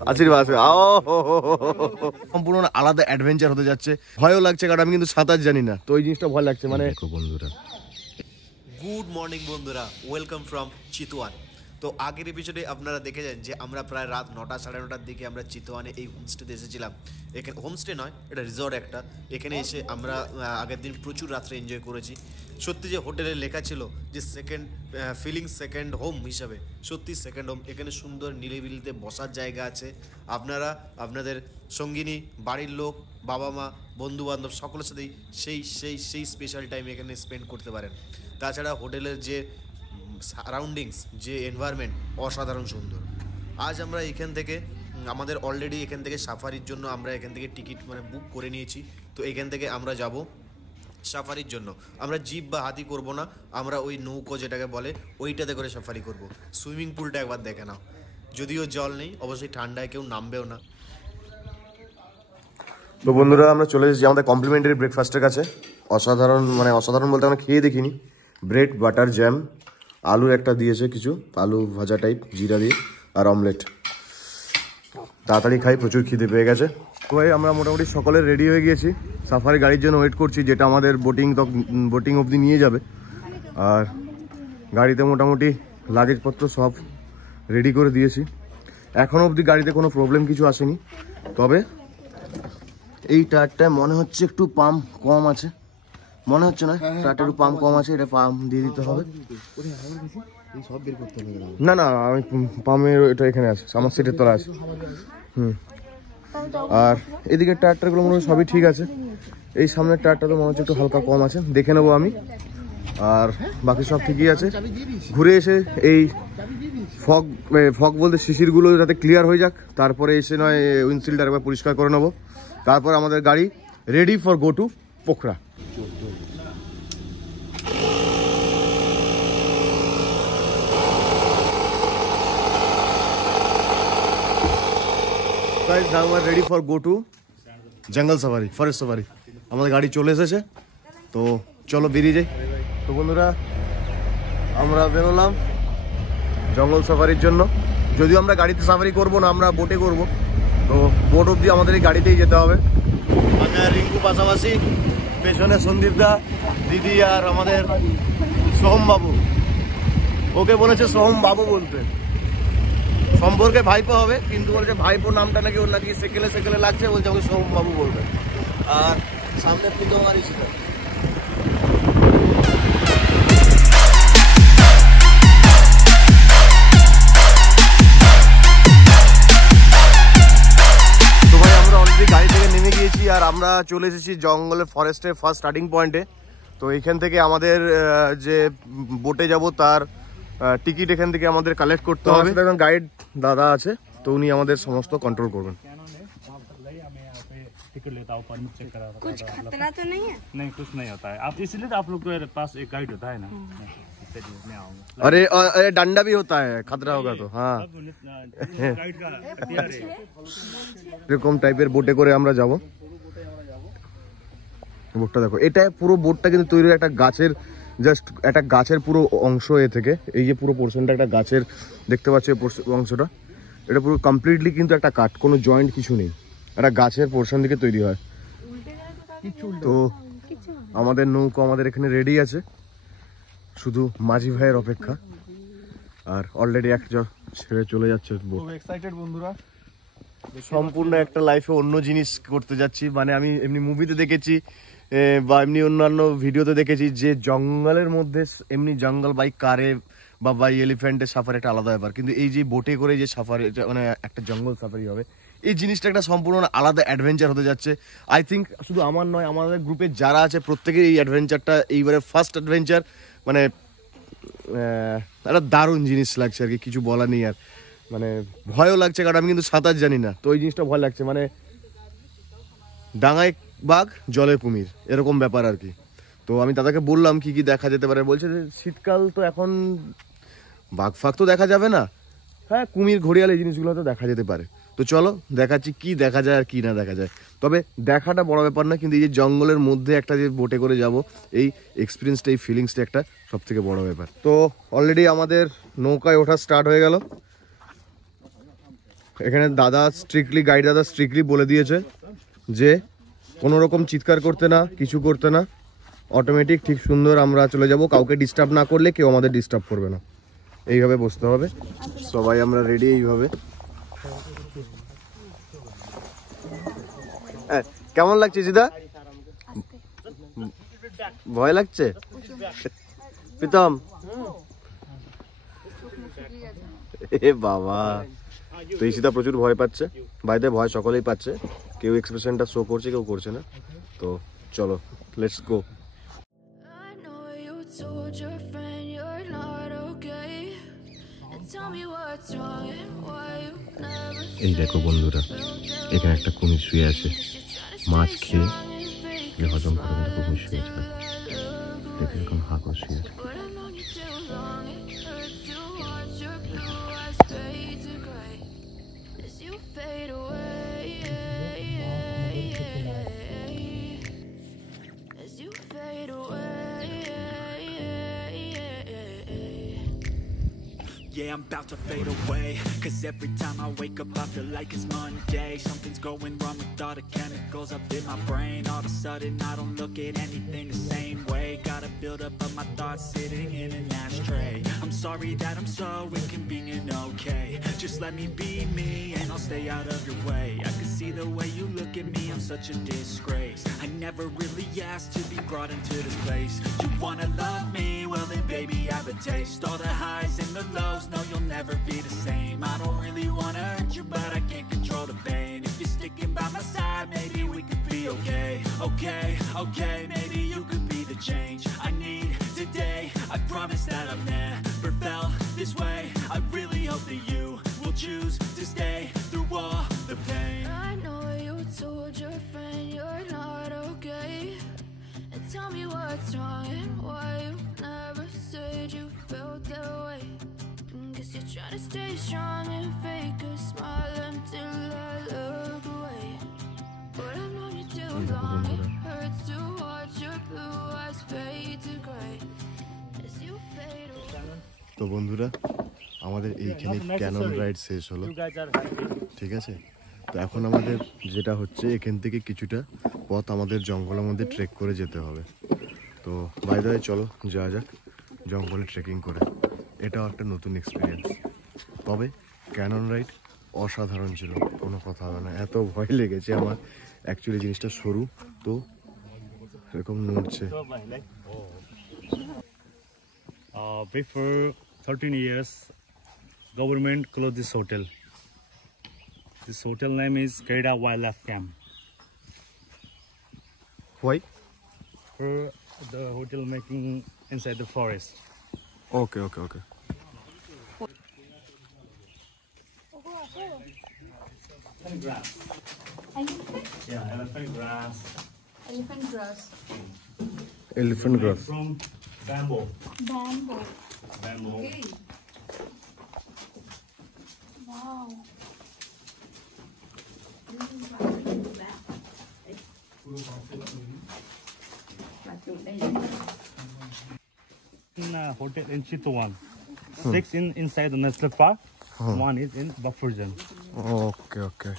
আশীর্বাদ সম্পূর্ণ আলাদা অ্যাডভেঞ্চার হতে যাচ্ছে। ভয়ও লাগছে কারণ আমি কিন্তু সাঁতার জানি না, তো ওই জিনিসটা ভয় লাগছে। মানে বন্ধুরা, গুড মর্নিং বন্ধুরা, ওয়েলকাম ফ্রম চিতওয়ান। তো আগের এপিসোডে আপনারা দেখে যান যে আমরা প্রায় রাত 9টা সাড়ে 9টার দিকে আমরা চিতওয়ানে এই হোমস্টেতে এসেছিলাম। এখানে হোমস্টে নয়, এটা রিসর্ট একটা। এখানে এসে আমরা আগের দিন প্রচুর রাত্রে এনজয় করেছি। সত্যি যে হোটেলে লেখা ছিল যে সেকেন্ড হোম হিসাবে, সত্যি সেকেন্ড হোম। এখানে সুন্দর নিরিবিলিতে বসার জায়গা আছে। আপনারা আপনাদের সঙ্গিনী, বাড়ির লোক, বাবা মা, বন্ধু বান্ধব সকলের সাথেই সেই স্পেশাল টাইম এখানে স্পেন্ড করতে পারেন। তাছাড়া হোটেলের যে সারাউন্ডিংস, যে এনভায়রনমেন্ট অসাধারণ সুন্দর। আজ আমরা এখান থেকে আমাদের অলরেডি এখান থেকে সাফারির জন্য আমরা এখান থেকে টিকিট বুক করে নিয়েছি। তো এখান থেকে আমরা যাব সাফারির জন্য। আমরা জিপ বা হাতি করব না, আমরা ওই নৌকো যেটাকে বলে ওইটাতে করে সাফারি করব। সুইমিং পুলটা একবার দেখে নাও, যদিও জল নেই, অবশ্যই ঠান্ডায় কেউ নামবেও না। তো বন্ধুরা, আমরা চলে এসেছি আমাদের কমপ্লিমেন্টারি ব্রেকফাস্টের কাছে। অসাধারণ, মানে অসাধারণ বলতে আমরা খেয়ে দেখিনি। ব্রেড, বাটার, জ্যাম, আলুর একটা দিয়েছে, কিছু আলু ভাজা টাইপ জিরা দিয়ে, আর অমলেট। তাড়াতাড়ি খাই, প্রচুর খিদে পেয়ে গেছে। তো ভাই আমরা মোটামুটি সকলে রেডি হয়ে গিয়েছি, সাফারি গাড়ির জন্য ওয়েট করছি, যেটা আমাদের বোটিং অবধি নিয়ে যাবে। আর গাড়িতে মোটামুটি লাগেজপত্র সব রেডি করে দিয়েছি। এখনও অবধি গাড়িতে কোনো প্রবলেম কিছু আসেনি। তবে এই টায়ারটায় মনে হচ্ছে একটু পাম্প কম আছে, মনে হচ্ছে না, টায়ারটা একটু পাম্প কম আছে, এটা পাম্প দিয়ে দিতে হবে। না না, আমি পাম্পের এটা এখানে আছে, আমার সিটের তলা আছে। আর এদিকে টায়ারটাগুলো মনে হয় সবই ঠিক আছে। এই সামনের টায়ারটা তো মনে হচ্ছে একটু হালকা কম আছে, দেখে নেবো আমি। আর বাকি সব ঠিকই আছে। ঘুরে এসে এই ফগ বলতে শিশিরগুলো যাতে ক্লিয়ার হয়ে যাক, তারপরে এসে নয় উইন্ডশিল্ডটা একবার পরিষ্কার করে নেবো। তারপর আমাদের গাড়ি ready for go to Pokhara. Ready for go to জঙ্গল সাফারি, ফরেস্ট সাফারি। আমাদের গাড়ি চলে এসেছে, তো চলো বেরিয়ে যাই। তো বন্ধুরা, আমরা বেরোলাম জঙ্গল সাফারির জন্য। যদিও আমরা গাড়িতে সাফারি করবো না, আমরা বোটে করব। তো বোট অবধি আমাদের এই গাড়িতেই যেতে হবে। আমি আর রিঙ্কু পাশাপাশি, পেছনে সন্দীপদা, দিদি আর আমাদের সোহম বাবু। ওকে বলেছে সোহম বাবু বলতে, সম্পর্কে ভাইপো হবে, কিন্তু বলছে ভাইপো নামটা নাকি ওর নাকি সেকেলে লাগছে, বলছে আমাকে সোহম বাবু বলবে। আর সামনে প্রীতমারি ছিল। গাড়ি থেকে নেমে গিয়েছি আর আমরা চলে এসেছি জঙ্গলের ফরেস্টের ফার্স্ট স্টার্টিং পয়েন্টে। তো এখান থেকে আমাদের যে বোটে যাব তার টিকিট এখান থেকে আমাদের কালেক্ট করতে হবে। এখন গাইড দাদা আছে, তো উনি আমাদের সমস্ত কন্ট্রোল করবেন। टिकट लेता हूँ, परमिट चेक करा। कुछ खतरा तो नहीं है? नहीं, कुछ नहीं होता है। आप इसलिए तो आप लोग के पास एक गाइड होता है ना। मैं आऊँगा। अरे डंडा भी होता है, खतरा होगा तो। हाँ, गाइड का हथियार है। এরকম টাইপের বোটে করে আমরা যাব। বোটটা দেখো, এটা পুরো বোটটা কিন্তু তৈরি একটা গাছের, জাস্ট একটা গাছের পুরো অংশ এ থেকে। এই যে পুরো পোর্শনটা একটা গাছের, দেখতে পাচ্ছ এই অংশটা, এটা পুরো কমপ্লিটলি কিন্তু একটা কাঠ, কোনো জয়েন্ট কিছু নেই, একটা গাছের পোর্শন থেকে তৈরি হয়। তো আমাদের নৌকো আমাদের এখানে রেডি আছে, শুধু মাঝি ভাইয়ের অপেক্ষা। আর অলরেডি একজন ছেড়ে চলে যাচ্ছে। এক্সাইটেড বন্ধুরা, সম্পূর্ণ একটা লাইফে অন্য জিনিস করতে যাচ্ছি। মানে আমি এমনি মুভিতে দেখেছি বা এমনি অন্যান্য ভিডিওতে দেখেছি যে জঙ্গলের মধ্যে এমনি জঙ্গল বাই কারে বা বাই এলিফ্যান্টের সাফারি একটা আলাদা ব্যাপার, কিন্তু এই যে বোটে করে যে সাফারি, মানে একটা জঙ্গল সাফারি হবে, এই জিনিসটা একটা সম্পূর্ণ আলাদা অ্যাডভেঞ্চার হতে যাচ্ছে। আই থিঙ্ক শুধু আমার নয়, আমাদের গ্রুপে যারা আছে প্রত্যেকের এই অ্যাডভেঞ্চারটা এইবারে ফার্স্ট অ্যাডভেঞ্চার। মানে একটা দারুণ জিনিস লাগছে আর কি, কিছু বলা নেই। আর মানে ভয়ও লাগছে কারণ আমি কিন্তু সাঁতার জানি না, তো ওই জিনিসটা ভয় লাগছে। মানে ডাঙায় বাঘ, জলে কুমির, এরকম ব্যাপার আর কি। তো আমি দাদাকে বললাম কি কি দেখা যেতে পারে, বলছে যে শীতকাল তো এখন বাঘ ফাঘ তো দেখা যাবে না, হ্যাঁ কুমির, ঘড়িয়াল, এই জিনিসগুলো তো দেখা যেতে পারে। তো চলো দেখাচ্ছি কি দেখা যায় আর কি না দেখা যায়। তবে দেখাটা বড় ব্যাপার না, কিন্তু এই যে জঙ্গলের মধ্যে একটা যে বোটে করে যাব, এই এক্সপিরিয়েন্সটা, এই ফিলিংসটা একটা সব থেকে বড় ব্যাপার। তো অলরেডি আমাদের নৌকায় ওঠা স্টার্ট হয়ে গেল। এখানে দাদা স্ট্রিক্টলি বলে দিয়েছে যে কোনো রকম চিৎকার করতে না, কিছু করতে না, অটোমেটিক ঠিক সুন্দর আমরা চলে যাব, কাউকে ডিস্টার্ব না করলে কেউ আমাদের ডিস্টার্ব করবে না, এইভাবে বসতে হবে। সবাই আমরা রেডি এইভাবে। কেমন লাগছে জিদা? ভয় লাগছে প্রীতম? এ বাবা, তো ঈশিতা প্রচুর ভয় পাচ্ছে। বাইরে ভয় সকলেই পাচ্ছে, কেউ এক্সপ্রেশনটা শো করছে, কেউ করছে না। তো চলো, লেটস গো। এই দেখো বন্ধুরা, এখানে একটা কুমির শুয়ে আছে, মাছ খেয়ে হজম করে কুমির শুয়ে আছে, দেখে এখন হা করে শুয়ে আছে। Yeah, I'm about to fade away, 'cause every time I wake up I feel like it's Monday. Something's going wrong with all the chemicals up in my brain. All of a sudden I don't look at anything the same way. Gotta build up of my thoughts sitting in an ashtray. I'm sorry that I'm so inconvenient, okay? Just let me be me and I'll stay out of your way. I can see the way you look at me, I'm such a disgrace. I never really asked to be brought into this place. You wanna love me? Well then baby I have a taste. All the highs and the lows, no you'll never be the same. I don't really wanna hurt you but I can't control the pain. If you're sticking by my side, maybe we could be okay. Okay, maybe you could be the change I need today. I promise that I've never felt this way. I really hope that you will choose to stay through all the pain. I know you told your friend you're not okay, and tell me what's wrong and why you never said you felt that way. Guess you're trying to stay strong and fake a smile until I look away. But I've known you too long, it hurts to watch your blue eyes fade to gray as you fade away. তো বন্ধুরা, আমাদের এইখানে Canon ride শেষ হলো, ঠিক আছে? তো এখন আমাদের যেটা হচ্ছে, এখান থেকে কিছুটা পথ আমাদের জঙ্গলের মধ্যে ট্রেক করে যেতে হবে। তো বাই দ্য ওয়ে চলো যাওয়া যাক জঙ্গলে ট্রেকিং করে। এটাও একটা নতুন এক্সপিরিয়েন্স। তবে ক্যানন রাইড অসাধারণ ছিল, কোনো কথা হবে না। এত ভয় লেগেছে আমার, অ্যাকচুয়ালি জিনিসটা সরু তো এরকম নড়ছে। Before 13 years, government closed this hotel. This hotel name is Gaida Wildlife Camp. Why? For the hotel making inside the forest. Okay. Elephant grass. Elephant? Yeah, elephant grass. Elephant grass. Elephant grass. From bamboo. Bamboo. Bamboo. Okay. Wow. In hotel in Chitwan. 6 inside the national park. 1 is in buffer zone. Okay.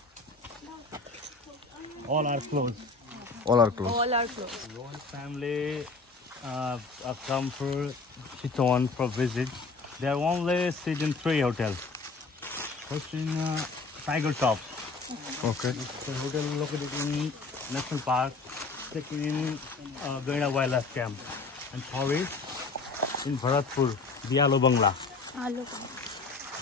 All are closed. All are closed. All are closed. One family have come for Chitwan for visit. They are only sit in 3 hotels. First in Tiger Top. Okay. The hotel located in National Park. Second in Gaida Wildlife Camp. And third is in Bharatpur, Dialo Bangla.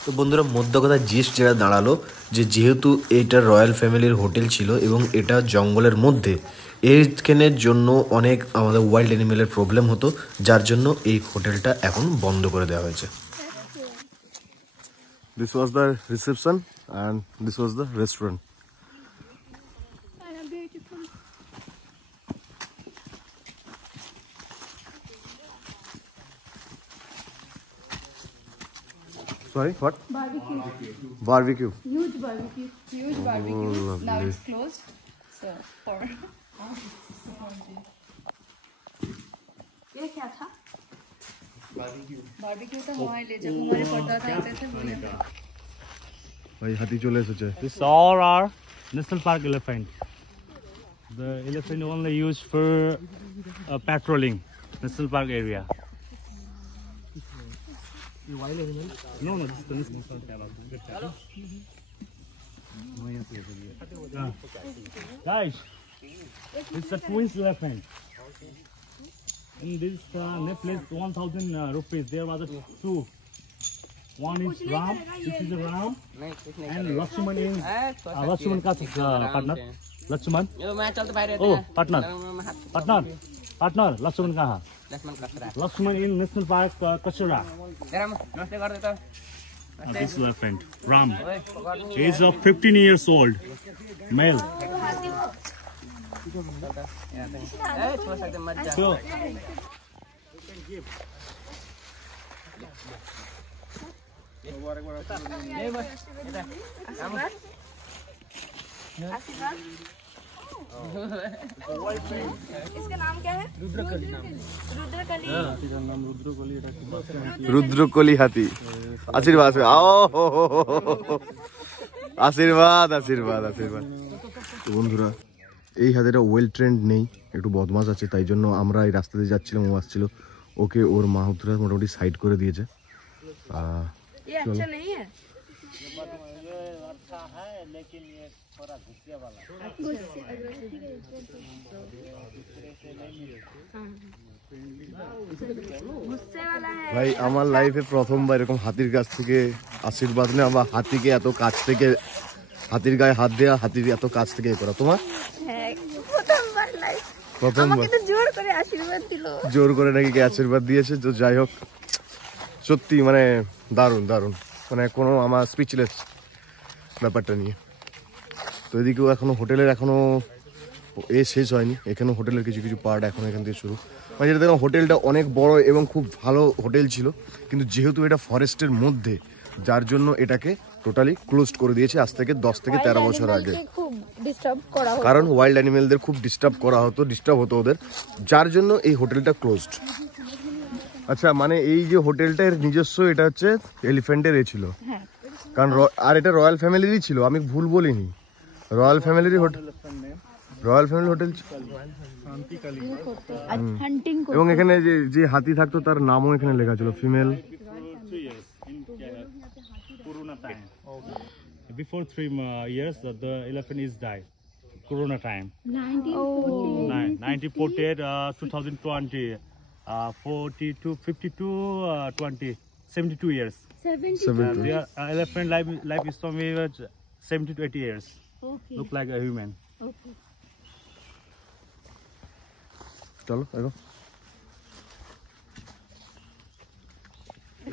তো বন্ধুরা, মধ্য কথা gist যেটা দাঁড়ালো যে যেহেতু এটা royal ফ্যামিলির হোটেল ছিল এবং এটা জঙ্গলের মধ্যে, এইখানের জন্য অনেক আমাদের ওয়াইল্ড অ্যানিমেলের প্রবলেম হতো, যার জন্য এই হোটেলটা এখন বন্ধ করে দেওয়া হয়েছে। This was the reception and this was the restaurant. Beautiful. Sorry, what? Barbecue. Barbecue. Huge barbecue. Huge barbecue. lovely. Now it's closed. So for ये क्या था? बारबेक्यू था, हमारे ले जब हमारे पर्दा था ऐसे ভাই হাতি চলে এসেছে। This all are national park elephant. The elephant only used for patrolling national park area. Wild animal? No, this is the national park. Guys, it's a twins elephant. In this necklace, 1,000 rupees. There was a two. One is Ram. This is a Ram, and Lakshman is Lakshman ka partner. Lakshman. Oh, partner. Lakshman kaha? Lakshman in National Park Kachura. This elephant, Ram. He is 15 years old, male. So, इसका नाम क्या है? रुद्रकली। রুদ্রকলি হাতি। আশীর্বাদ আশীর্বাদ আশীর্বাদ আশীর্বাদ। তো বন্ধুরা, এই হাতিটা ওয়েল ট্রেন্ড নেই, একটু বদমাশ আছে, তাই জন্য আমরা এই রাস্তা দিয়ে যাচ্ছিলাম, ও আসছিল, ওকে ওর মাহুতরা মোটামুটি সাইড করে দিয়েছে। ये अच्छा नहीं है। गुस्से वाला है। ভাই আমার লাইফে প্রথমবার এরকম হাতির কাছ থেকে আশীর্বাদ নেওয়া বা হাতিকে এত কাছ থেকে, হাতির গায়ে হাত দেওয়া, হাতির এত কাছ থেকে এ করা তোমার প্রথমবার লাইফ। প্রথমবার। আমাকে তো জোর করে আশীর্বাদ দিল। জোর করে নাকি কে আশীর্বাদ দিয়েছে। তো যাই হোক, সত্যি মানে দারুণ দারুণ, মানে কোনো আমার স্পিচলেস ব্যাপারটা নিয়ে। তো এদিকেও এখনো হোটেলের এখনো শেষ হয়নি, এখানে হোটেলের কিছু কিছু পার্ট এখন এখান থেকে শুরু। মানে যেটা দেখলাম হোটেলটা অনেক বড় এবং খুব ভালো হোটেল ছিল, কিন্তু যেহেতু এটা ফরেস্টের মধ্যে, যার জন্য এটাকে টোটালি ক্লোজড করে দিয়েছে আজ থেকে 10 থেকে 13 বছর আগে। খুব ডিস্টার্ব করা হতো, কারণ ওয়াইল্ড অ্যানিমেলদের খুব ডিস্টার্ব হতো ওদের, যার জন্য এই হোটেলটা ক্লোজড। আচ্ছা, মানে এই যে হোটেলটার নিজস্ব, এটা হচ্ছে এলিফ্যান্টের ছিল, কারণ আর এটা রয়্যাল ফ্যামিলিরই ছিল, আমি ভুল বলিনি, রয়্যাল ফ্যামিলিরই hotel, royal family hotel. Hunting এবং এখানে যে হাতি থাকতো তার নামও এখানে লেখা ছিল, female. Before 3 years, the elephant is died. Corona time. 1948, 2020, 42, 52, 20, 72 years. 72. Their elephant life is from 70 to 80 years. Okay. Look like a human. Okay. চলো দেখো।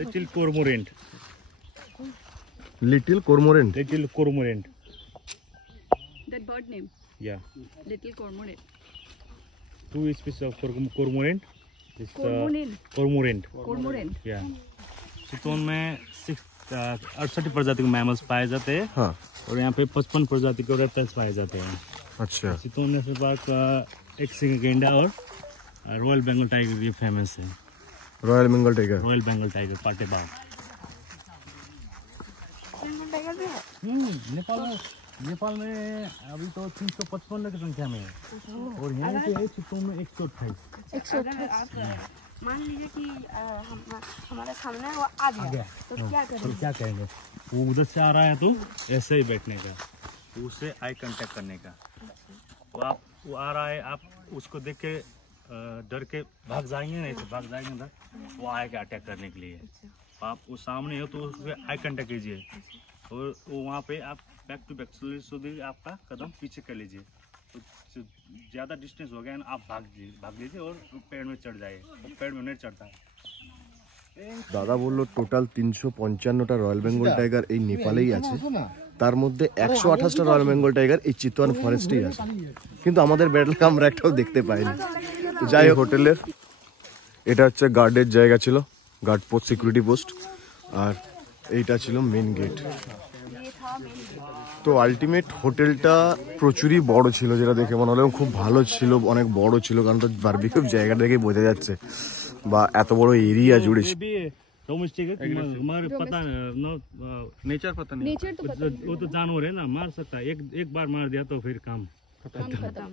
Little cormorant. Little cormorant. Little cormorant. That bird name, Yeah. little cormorant. 2 species of cormorant. This Cormorant. cormorant. Cormorant. Yeah. Chitwan में 68 प्रजाति के mammals पाए जाते हैं, हाँ, और यहाँ पे 55 प्रजाति के रेप्टाइल्स पाए जाते हैं। अच्छा। चितौन नेशनल पार्क एक सिंह गेंडा और रॉयल बंगाल टाइगर ये फेमस है। Royal Bengal tiger. Royal Bengal tiger पाटे बाघ। नेपाल में अभी तो 355 की संख्या में है, और यहाँ पे है चितौन में 128। 128। मान लीजिए कि हमारे सामने वो आ गया, तो क्या करें? तो क्या करेंगे? वो उधर से आ रहा है तो ऐसे ही बैठने का, उससे आई कांटेक्ट करने का। वो आ रहा है, आप उसको देख के डर के भाग जाएंगे, नहीं तो भाग जाएंगे ना, वो आएगा अटैक करने के लिए। आप वो सामने हो तो उससे आई कांटेक्ट कीजिए, और वो वहाँ पे आप बैक टू बैक स्लोली आपका कदम पीछे कर लीजिए, तो ज़्यादा डिस्टेंस हो गया ना, आप भाग लीजिए और पेड़ में चढ़ जाइए। वो पेड़ में नहीं चढ़ता है। দাদা বললো টোটাল 355টা রয়্যাল বেঙ্গল টাইগার এই নেপালেই আছে, তার মধ্যে 128টা রয়্যাল বেঙ্গল টাইগার এই চিতওয়ান ফরেস্টেই আছে, কিন্তু আমাদের ব্যাটল আমরা একটাও দেখতে পাইনি। তো যাই হোক, হোটেলের এটা হচ্ছে গার্ডের জায়গা ছিল, গার্ড পোস্ট, সিকিউরিটি পোস্ট, আর এইটা ছিল মেন গেট। তো আলটিমেট হোটেলটা প্রচুরই বড় ছিল, যেটা দেখে মনে হলো খুব ভালো ছিল, অনেক বড় ছিল, কারণ তো বারবিকিউ জায়গা দেখে বোঝা যাচ্ছে, বা এত বড় এরিয়া জুড়ে। होम स्टे का हमारे पता न नेचर पता नहीं। नेचर तो पता वो तो जानवर है ना, मार सकता है, एक बार मार दिया तो फिर काम खत्म।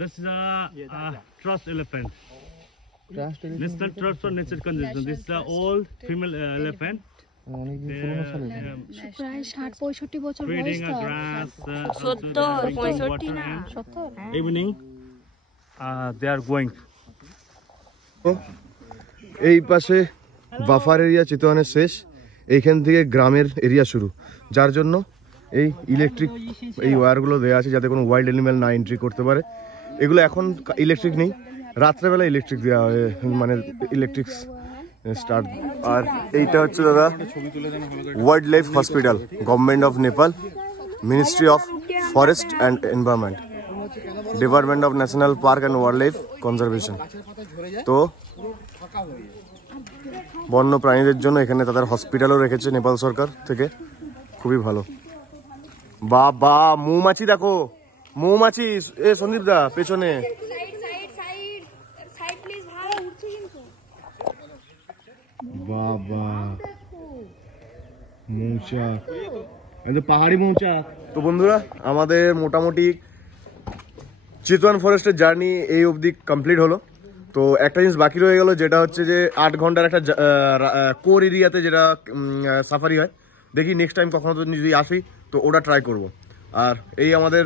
This is a trust elephant. National Trust for Nature Conservation. This is the old female elephant. প্রায় 60-65 বছর বয়স Feeding তো। a grass. 70 65 না 70 Evening, they are going. এই পাশে বাফার এরিয়া চিতওয়ানের শেষ, এইখান থেকে গ্রামের এরিয়া শুরু, যার জন্য এই ইলেকট্রিক এই ওয়্যারগুলো দেওয়া আছে যাতে কোনো ওয়াইল্ড অ্যানিম্যাল না এন্ট্রি করতে পারে। এগুলো এখন ইলেকট্রিক নেই, রাত্রেবেলা ইলেকট্রিক দেওয়া হয়, মানে ইলেকট্রিক স্টার্ট। আর এইটা হচ্ছে দাদা wild life hospital, government of Nepal, ministry of forest and environment, department of national park and wild life conservation. তো বন্য প্রাণীদের জন্য এখানে তাদের হসপিটালও রেখেছে নেপাল সরকার থেকে, খুবই ভালো। বাবা মৌমাছি দেখো, মৌমাছি, এ সন্দীপ দা পেছনে। বাবা মৌচাক, পাহাড়ি মৌচাক। তো বন্ধুরা, আমাদের মোটামুটি চিতওয়ান ফরেস্টের জার্নি এই অবধি কমপ্লিট হলো। তো একটা জিনিস বাকি রয়ে গেল, যেটা হচ্ছে যে 8 ঘন্টার একটা কোর এরিয়াতে যেটা সাফারি হয়। দেখি নেক্সট টাইম কখনো তো যদি আসি তো ওটা ট্রাই করব। আর এই আমাদের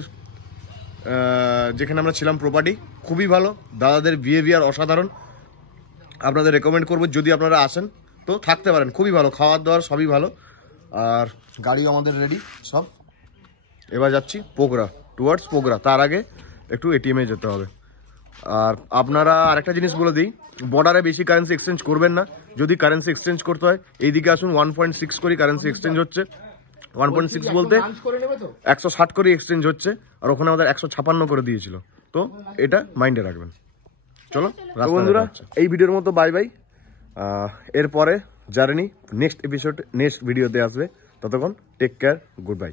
যেখানে আমরা ছিলাম প্রপার্টি খুবই ভালো, দাদাদের বিহেভিয়ার অসাধারণ, আপনাদের রেকমেন্ড করবো যদি আপনারা আসেন তো থাকতে পারেন, খুবই ভালো, খাওয়ার দাওয়ার সবই ভালো। আর গাড়িও আমাদের রেডি সব। এবার যাচ্ছি পোগরা, টুয়ার্ডস পোগরা। তার আগে একটু এটিএমে যেতে হবে। আর আপনারা আরেকটা জিনিস বলে দিই, বর্ডারে বেশি কারেন্সি এক্সচেঞ্জ করবেন না। যদি কারেন্সি এক্সচেঞ্জ করতে হয় এইদিকে আসুন, 1.6 করে কারেন্সি এক্সচেঞ্জ হচ্ছে। 1.6 বলতে 160 করে এক্সচেঞ্জ হচ্ছে, আর ওখানে আমাদের 156 করে দিয়েছিল। তো এটা মাইন্ডে রাখবেন। চলো বন্ধুরা, এই ভিডিওর মতো বাই বাই। এরপরে জার্নি নেক্সট এপিসোড নেক্সট ভিডিওতে আসবে। ততক্ষণ টেক কেয়ার, গুড বাই।